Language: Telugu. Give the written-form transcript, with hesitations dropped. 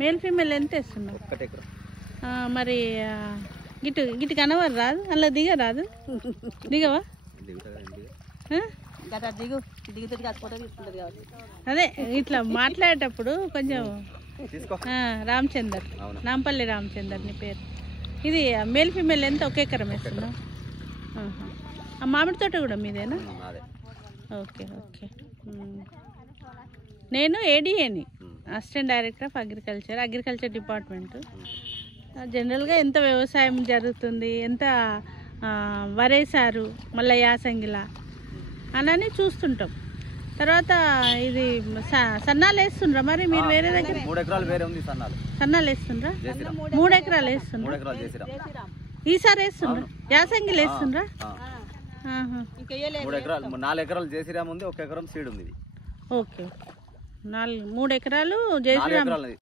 మేల్ ఫీమేల్ ఎంత వేస్తున్నావు? మరి గిట్టు గిట్టు కనవరు రాదు, అలా దిగ రాదు, దిగవా? అదే ఇట్లా మాట్లాడేటప్పుడు కొంచెం రామచందర్, నాంపల్లి రామచందర్ నీ పేరు. ఇది మేల్ ఫీమేల్ ఎంత ఒక ఎకరం వేస్తున్నావు? ఆ మామిడి తోట కూడా మీదేనా? Okay okay. నేను ఏడీఏని, assistant director of agriculture department. జనరల్గా ఎంత వ్యవసాయం జరుగుతుంది, ఎంత వరేసారు, మళ్ళీ యాసంగిలా అని చూస్తుంటాం. తర్వాత ఇది సన్నాలు వేస్తుండ్రా మరి మీరు? వేరే దగ్గర 3 ఎకరాలు వేరే ఉంది సన్నాలు వేస్తుండ్రా? 3 ఎకరాలు వేస్తుండ్రా? ఈసారి వేస్తుండ్రా? యాసంగిలు వేస్తుండ్రా? 3 ఎకరాలు 4 ఎకరాలు జేసీరామ్ ఉంది, 1 ఎకరం సీడ్ ఉంది. ఓకే, 3 ఎకరాలు జేసీరామ్,